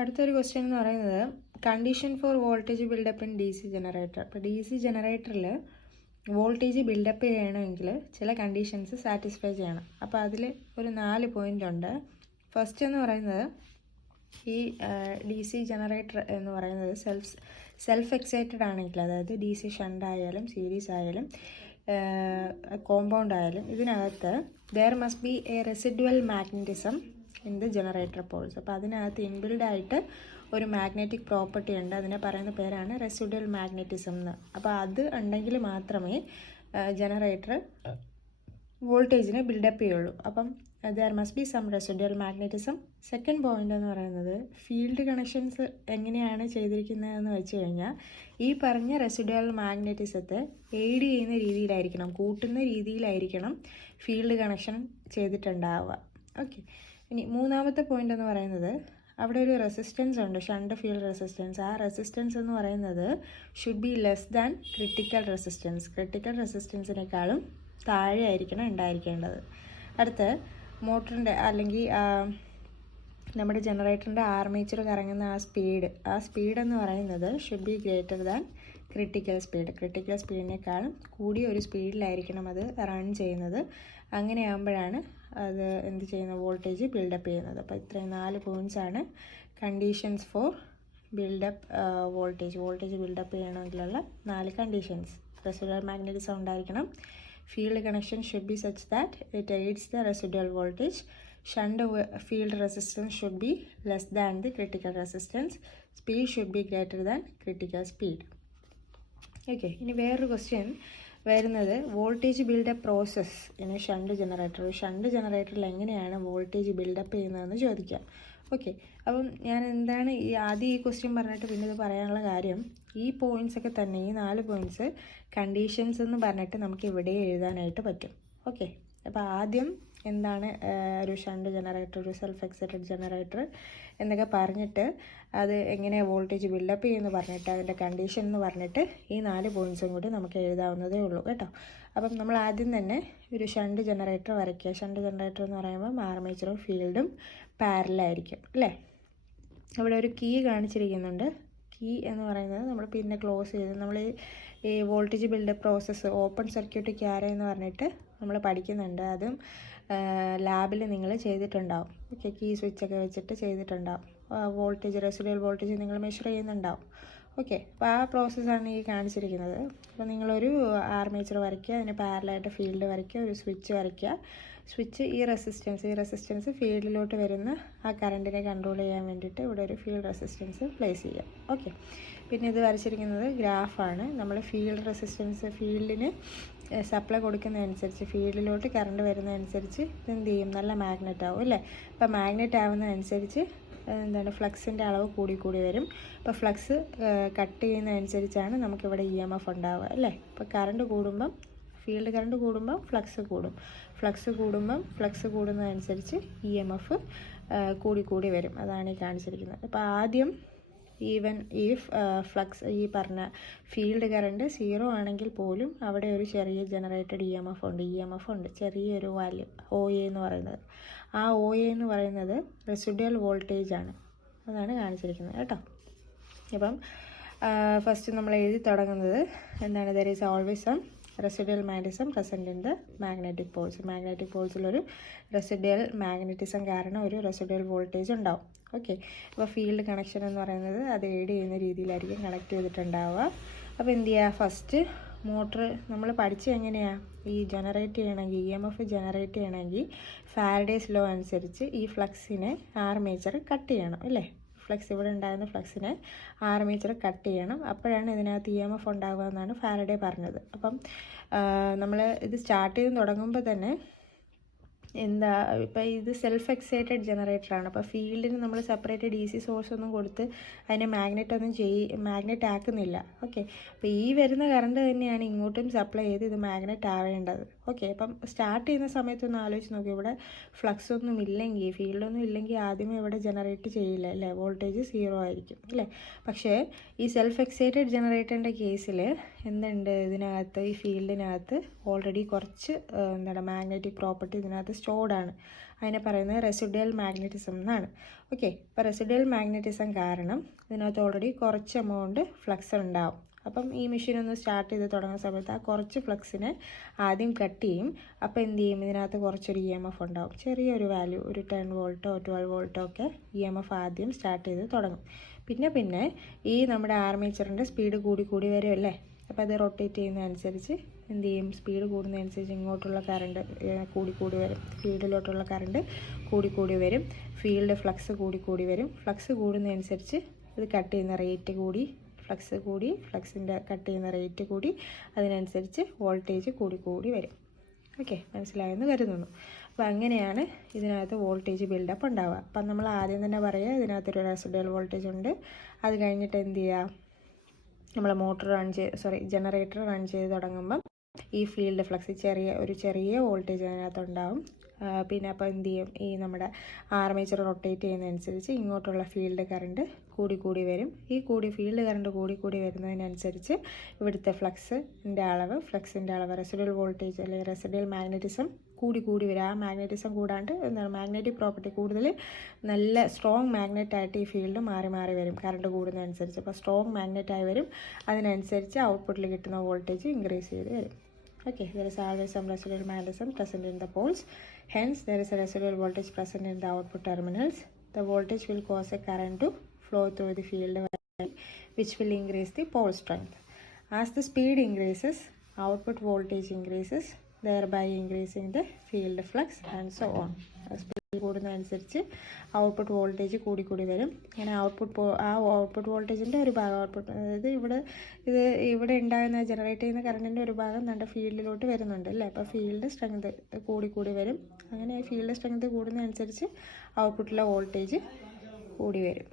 അടുത്തൊരു ക്വസ്റ്റ്യൻ എന്ന് പറയുന്നത് condition for voltage buildup in D C generator. ഇപ്പോൾ ഡി സി ജനറേറ്ററിൽ വോൾട്ടേജ് ബിൽഡപ്പ് ചെയ്യണമെങ്കിൽ ചില കണ്ടീഷൻസ് സാറ്റിസ്ഫൈ ചെയ്യണം. അപ്പോൾ അതിൽ ഒരു 4 പോയിൻ്റ് ഉണ്ട്. ഫസ്റ്റ് എന്ന് പറയുന്നത് ഈ ഡി സി ജനറേറ്റർ എന്ന് പറയുന്നത് സെൽഫ് എക്സൈറ്റഡ് ആണെങ്കിൽ, അതായത് ഡി സി ഷണ്ട് ആയാലും സീരീസ് ആയാലും കോമ്പൗണ്ട് ആയാലും ഇതിനകത്ത് there must be a residual magnetism in the generator poles. അപ്പോൾ അതിനകത്ത് ഇൻബിൽഡായിട്ട് ഒരു മാഗ്നറ്റിക് പ്രോപ്പർട്ടി ഉണ്ട്, അതിനെ പറയുന്ന പേരാണ് റെസിഡ്വൽ മാഗ്നറ്റിസം എന്ന്. അപ്പോൾ അത് ഉണ്ടെങ്കിൽ മാത്രമേ ജനറേറ്റർ വോൾട്ടേജിനെ ബിൽഡപ്പ് ചെയ്യുള്ളൂ. അപ്പം there must be some residual magnetism. Second point എന്ന് പറയുന്നത് ഫീൽഡ് കണക്ഷൻസ് എങ്ങനെയാണ് ചെയ്തിരിക്കുന്നതെന്ന് വെച്ച് കഴിഞ്ഞാൽ ഈ പറഞ്ഞ റെസിഡ്വൽ മാഗ്നറ്റിസത്തെ എയ്ഡ് ചെയ്യുന്ന രീതിയിലായിരിക്കണം, കൂട്ടുന്ന രീതിയിലായിരിക്കണം ഫീൽഡ് കണക്ഷൻ ചെയ്തിട്ടുണ്ടാവുക. ഓക്കെ, ഇനി മൂന്നാമത്തെ പോയിന്റ് എന്ന് പറയുന്നത് അവിടെ ഒരു റെസിസ്റ്റൻസ് ഉണ്ട്, ഷണ്ട് ഫീൽഡ് റെസിസ്റ്റൻസ്. ആ റെസിസ്റ്റൻസ് എന്ന് പറയുന്നത് should be less than critical resistance. Critical റെസിസ്റ്റൻസിനേക്കാളും താഴെ ആയിരിക്കണം ഉണ്ടായിരിക്കേണ്ടത്. അടുത്ത് മോട്ടറിൻ്റെ അല്ലെങ്കിൽ നമ്മുടെ ജനറേറ്ററിൻ്റെ ആർമേച്ചർ കറങ്ങുന്ന ആ സ്പീഡ് എന്ന് പറയുന്നത് should be greater than critical speed. Critical സ്പീഡിനേക്കാളും കൂടിയ ഒരു സ്പീഡിലായിരിക്കണം അത് റൺ ചെയ്യുന്നത്. അങ്ങനെയാകുമ്പോഴാണ് അത് എന്ത് ചെയ്യുന്നത്, വോൾട്ടേജ് ബിൽഡപ്പ് ചെയ്യുന്നത്. അപ്പോൾ ഇത്രയും 4 പോയിൻറ്റ്സാണ് conditions for build up voltage build up ചെയ്യണമെങ്കിലുള്ള 4 കണ്ടീഷൻസ്. റെസിഡ്വൽ മാഗ്നറ്റിസം ഉണ്ടായിരിക്കണം, field connection should be such that it aids the residual voltage, shunt field resistance should be less than the critical resistance, speed should be greater than critical speed. Okay, ഇനി വേറൊരു question വരുന്നത് voltage build up process in shunt generator. Shunt ജനറേറ്ററിൽ എങ്ങനെയാണ് voltage build-up ചെയ്യുന്നതെന്ന് ചോദിക്കാം. Okay, അപ്പം ഞാൻ എന്താണ് ആദ്യം ഈ ക്വസ്റ്റ്യൻ പറഞ്ഞിട്ട് പിന്നെ ഇത് പറയാനുള്ള കാര്യം, ഈ പോയിൻറ്റ്സൊക്കെ തന്നെ, ഈ 4 പോയിൻറ്റ്സ് കണ്ടീഷൻസ് എന്ന് പറഞ്ഞിട്ട് നമുക്ക് ഇവിടെ എഴുതാനായിട്ട് പറ്റും. ഓക്കെ, അപ്പോൾ ആദ്യം എന്താണ് ഒരു ഷണ്ട് ജനറേറ്റർ, ഒരു സെൽഫ് എക്സൈറ്റഡ് ജനറേറ്റർ എന്നൊക്കെ പറഞ്ഞിട്ട് അത് എങ്ങനെ വോൾട്ടേജ് ബിൽഡപ്പ് ചെയ്യുമെന്ന് പറഞ്ഞിട്ട് അതിൻ്റെ കണ്ടീഷൻ എന്ന് പറഞ്ഞിട്ട് ഈ 4 പോയിൻറ്റ്സും കൂടി നമുക്ക് എഴുതാവുന്നതേ ഉള്ളൂ കേട്ടോ. അപ്പം നമ്മൾ ആദ്യം തന്നെ ഒരു ഷണ്ട് ജനറേറ്റർ വരയ്ക്കുക. ഷണ്ട് ജനറേറ്റർ എന്ന് പറയുമ്പോൾ ആർമേച്ചറും ഫീൽഡും പാരലായിരിക്കും അല്ലേ. അവിടെ ഒരു കീ കാണിച്ചിരിക്കുന്നുണ്ട്. കീ എന്ന് പറയുന്നത് നമ്മൾ പിന്നെ ക്ലോസ് ചെയ്ത് നമ്മൾ ഈ voltage build up process open circuit ക്യാര എന്ന് പറഞ്ഞിട്ട് നമ്മൾ പഠിക്കുന്നുണ്ട്. അതും ലാബിൽ നിങ്ങൾ ചെയ്തിട്ടുണ്ടാവും. ഓക്കെ, കീ സ്വിച്ചൊക്കെ വെച്ചിട്ട് ചെയ്തിട്ടുണ്ടാവും. റെസിഡ്വൽ വോൾട്ടേജ് നിങ്ങൾ മെഷർ ചെയ്യുന്നുണ്ടാവും. ഓക്കെ, അപ്പോൾ ആ പ്രോസസ്സാണ് ഈ കാണിച്ചിരിക്കുന്നത്. അപ്പോൾ നിങ്ങളൊരു ആർമേച്ചർ വരയ്ക്കുക, അതിന് പാരലായിട്ട് ഫീൽഡ് വരയ്ക്കുക, ഒരു സ്വിച്ച് വരയ്ക്കുക. സ്വിച്ച് ഈ റെസിസ്റ്റൻസ് ഫീൽഡിലോട്ട് വരുന്ന ആ കറണ്ടിനെ കൺട്രോൾ ചെയ്യാൻ വേണ്ടിയിട്ട് ഇവിടെ ഒരു ഫീൽഡ് റെസിസ്റ്റൻസ് പ്ലേസ് ചെയ്യുക. ഓക്കെ, പിന്നെ ഇത് വരച്ചിരിക്കുന്നത് ഗ്രാഫാണ്. നമ്മൾ ഫീൽഡ് റെസിസ്റ്റൻസ് ഫീൽഡിന് സപ്ലൈ കൊടുക്കുന്നതനുസരിച്ച്, ഫീൽഡിലോട്ട് കറണ്ട് വരുന്നതനുസരിച്ച് ഇതെന്ത് ചെയ്യും, നല്ല മാഗ്നറ്റ് ആവും അല്ലേ. അപ്പോൾ മാഗ്നറ്റ് ആവുന്നതനുസരിച്ച് എന്താണ് ഫ്ലക്സിൻ്റെ അളവ് കൂടി വരും. അപ്പോൾ ഫ്ലക്സ് കട്ട് ചെയ്യുന്നതനുസരിച്ചാണ് നമുക്കിവിടെ EMF ഉണ്ടാവുക അല്ലേ. അപ്പോൾ കറണ്ട് കൂടുമ്പം, ഫീൽഡ് കറണ്ട് കൂടുമ്പം ഫ്ലക്സ് കൂടും, ഫ്ലക്സ് കൂടുന്നതനുസരിച്ച് EMF കൂടി വരും. അതാണ് ഈ കാണിച്ചിരിക്കുന്നത്. അപ്പോൾ ആദ്യം ഈവൻ ഫ്ലക്സ് ഈ പറഞ്ഞ ഫീൽഡ് കറണ്ട് 0 ആണെങ്കിൽ പോലും അവിടെ ഒരു ചെറിയ ജനറേറ്റഡ് EMF ഉണ്ട്, ചെറിയൊരു വാല്യൂ OA എന്ന് പറയുന്നത്. ആ OA എന്ന് പറയുന്നത് റെസിഡ്വൽ വോൾട്ടേജ് ആണ്. അതാണ് കാണിച്ചിരിക്കുന്നത് കേട്ടോ. അപ്പം ഫസ്റ്റ് നമ്മൾ എഴുതി തുടങ്ങുന്നത് എന്താണ്, there is always some residual magnetism present in the magnetic poles. Magnetic പോൾസിലൊരു റെസിഡ്വൽ മാഗ്നറ്റിസം കാരണം ഒരു റെസിഡ്വൽ വോൾട്ടേജ് ഉണ്ടാവും. ഓക്കെ, അപ്പോൾ ഫീൽഡ് കണക്ഷൻ എന്ന് പറയുന്നത് അത് എയ്ഡ് ചെയ്യുന്ന രീതിയിലായിരിക്കും കണക്ട് ചെയ്തിട്ടുണ്ടാവുക. അപ്പോൾ എന്ത് ചെയ്യുക, ഫസ്റ്റ് മോട്ടർ നമ്മൾ പഠിച്ച് എങ്ങനെയാണ് ഈ ജനറേറ്റ് ചെയ്യണമെങ്കിൽ, EMF ജനറേറ്റ് ചെയ്യണമെങ്കിൽ ഫാരഡേസ് ലോ അനുസരിച്ച് ഈ ഫ്ലക്സിനെ ആർമേച്ചർ കട്ട് ചെയ്യണം അല്ലേ. ഫ്ലക്സ് ഇവിടെ ഉണ്ടാകുന്ന ഫ്ലക്സിനെ ആർമേച്ചർ കട്ട് ചെയ്യണം, അപ്പോഴാണ് ഇതിനകത്ത് EMF ഉണ്ടാകുക എന്നാണ് ഫാരഡേ പറഞ്ഞത്. അപ്പം നമ്മൾ ഇത് സ്റ്റാർട്ട് ചെയ്ത് തുടങ്ങുമ്പോൾ തന്നെ എന്താ, ഇപ്പോൾ ഇത് സെൽഫ് എക്സൈറ്റഡ് ജനറേറ്ററാണ്. അപ്പോൾ ഫീൽഡിന് നമ്മൾ സെപ്പറേറ്റ് DC സോഴ്സ് ഒന്നും കൊടുത്ത് അതിനെ മാഗ്നറ്റ് ആക്കുന്നില്ല. ഓക്കെ, അപ്പോൾ ഈ വരുന്ന കറണ്ട് തന്നെയാണ് ഇങ്ങോട്ടും സപ്ലൈ ചെയ്ത് ഇത് മാഗ്നറ്റ് ആവേണ്ടത്. ഓക്കെ, അപ്പം സ്റ്റാർട്ട് ചെയ്യുന്ന സമയത്തൊന്ന് ആലോചിച്ച് നോക്കി, ഇവിടെ ഫ്ലക്സ് ഒന്നും ഇല്ലെങ്കിൽ, ഫീൽഡൊന്നും ഇല്ലെങ്കിൽ ആദ്യമേ ഇവിടെ ജനറേറ്റ് ചെയ്യില്ല അല്ലേ, വോൾട്ടേജ് 0 ആയിരിക്കും അല്ലേ. പക്ഷേ ഈ സെൽഫ് എക്സൈറ്റഡ് ജനറേറ്ററിൻ്റെ കേസിൽ എന്തുണ്ട്, ഇതിനകത്ത് ഈ ഫീൽഡിനകത്ത് ഓൾറെഡി കുറച്ച് മാഗ്നറ്റിക് പ്രോപ്പർട്ടി ഇതിനകത്ത് സ്റ്റോർഡാണ്. അതിനെ പറയുന്നത് റെസിഡ്വൽ മാഗ്നറ്റിസം എന്നാണ്. ഓക്കെ, അപ്പോൾ റെസിഡ്വൽ മാഗ്നറ്റിസം കാരണം ഇതിനകത്ത് ഓൾറെഡി കുറച്ച് എമൗണ്ട് ഫ്ലക്സ് ഉണ്ടാവും. അപ്പം ഈ മെഷീൻ ഒന്ന് സ്റ്റാർട്ട് ചെയ്ത് തുടങ്ങുന്ന സമയത്ത് ആ കുറച്ച് ഫ്ലക്സിനെ ആദ്യം കട്ട് ചെയ്യും. അപ്പോൾ എന്ത് ചെയ്യും, ഇതിനകത്ത് കുറച്ചൊരു EMF ഉണ്ടാവും, ചെറിയൊരു വാല്യൂ, ഒരു 10 വോൾട്ടോ 12 വോൾട്ടോ ഒക്കെ EMF ആദ്യം സ്റ്റാർട്ട് ചെയ്ത് തുടങ്ങും. പിന്നെ ഈ നമ്മുടെ ആർമേച്ചറിൻ്റെ സ്പീഡ് കൂടി വരുമല്ലേ. അപ്പോൾ അത് റൊട്ടേറ്റ് ചെയ്യുന്നതനുസരിച്ച് എന്ത് ചെയ്യും, സ്പീഡ് കൂടുന്നതനുസരിച്ച് ഇങ്ങോട്ടുള്ള കറണ്ട് കൂടി വരും, ഫീൽഡിലോട്ടുള്ള കറണ്ട് കൂടി വരും, ഫീൽഡ് ഫ്ലക്സ് കൂടി വരും. ഫ്ലക്സ് കൂടുന്നതനുസരിച്ച് ഇത് കട്ട് ചെയ്യുന്ന റേറ്റ് കൂടി, ഫ്ലക്സിൻ്റെ കട്ട് ചെയ്യുന്ന റേറ്റ് കൂടി, അതിനനുസരിച്ച് വോൾട്ടേജ് കൂടി വരും. ഓക്കെ, മനസ്സിലായെന്ന് കരുതുന്നു. അപ്പോൾ അങ്ങനെയാണ് ഇതിനകത്ത് വോൾട്ടേജ് ബിൽഡപ്പ് ഉണ്ടാവുക. അപ്പം നമ്മൾ ആദ്യം തന്നെ പറയുക, ഇതിനകത്തൊരു റെസിഡ്വൽ വോൾട്ടേജ് ഉണ്ട്. അത് കഴിഞ്ഞിട്ട് എന്ത് ചെയ്യുക, നമ്മൾ ജനറേറ്റർ റൺ ചെയ്ത് തുടങ്ങുമ്പം ഈ ഫീൽഡ് ഫ്ലക്സ് ചെറിയ വോൾട്ടേജ് അതിനകത്തുണ്ടാവും. പിന്നെ അപ്പോൾ എന്ത് ചെയ്യും, ഈ നമ്മുടെ ആർമേച്ചർ റൊട്ടേറ്റ് ചെയ്യുന്നതനുസരിച്ച് ഇങ്ങോട്ടുള്ള ഫീൽഡ് കറണ്ട് കൂടി വരും. ഈ ഫീൽഡ് കറണ്ട് കൂടി വരുന്നതിനനുസരിച്ച് ഇവിടുത്തെ ഫ്ലക്സിൻ്റെ അളവ് റെസിഡ്വൽ വോൾട്ടേജ് അല്ലെങ്കിൽ റെസിഡ്വൽ മാഗ്നറ്റിസം കൂടി വരും. ആ മാഗ്നറ്റിസം കൂടാണ്ട് എന്താണ്, മാഗ്നറ്റിക് പ്രോപ്പർട്ടി കൂടുതൽ നല്ല സ്ട്രോങ് മാഗ്നറ്റായിട്ട് ഈ ഫീൽഡ് മാറി വരും കറണ്ട് കൂടുന്നതനുസരിച്ച്. അപ്പോൾ സ്ട്രോങ് മാഗ്നറ്റായി വരും. അതിനനുസരിച്ച് ഔട്ട്പുട്ടിൽ കിട്ടുന്ന വോൾട്ടേജ് ഇൻക്രീസ് ചെയ്ത് വരും. Okay, there is always some residual magnetism present in the poles. Hence, there is a residual voltage present in the output terminals. The voltage will cause a current to flow through the field which will increase the pole strength. As the speed increases, output voltage increases, thereby increasing the field flux and so on. Speed കൂടുന്നതനുസരിച്ച് output voltage കൂടി വരും. അങ്ങനെ output വോൾട്ടേജിൻ്റെ ഒരു ഭാഗം അതായത് ഇവിടെ ഉണ്ടാകുന്ന generate ചെയ്യുന്ന കറണ്ടിൻ്റെ ഒരു ഭാഗം നമ്മുടെ ഫീൽഡിലോട്ട് വരുന്നുണ്ട് അല്ലേ. അപ്പോൾ ഫീൽഡ് സ്ട്രെങ്ത് കൂടി വരും. അങ്ങനെ ഫീൽഡ് സ്ട്രെങ്ത് കൂടുന്നതനുസരിച്ച് ഔട്ട്പുട്ടിലെ വോൾട്ടേജ് കൂടി വരും.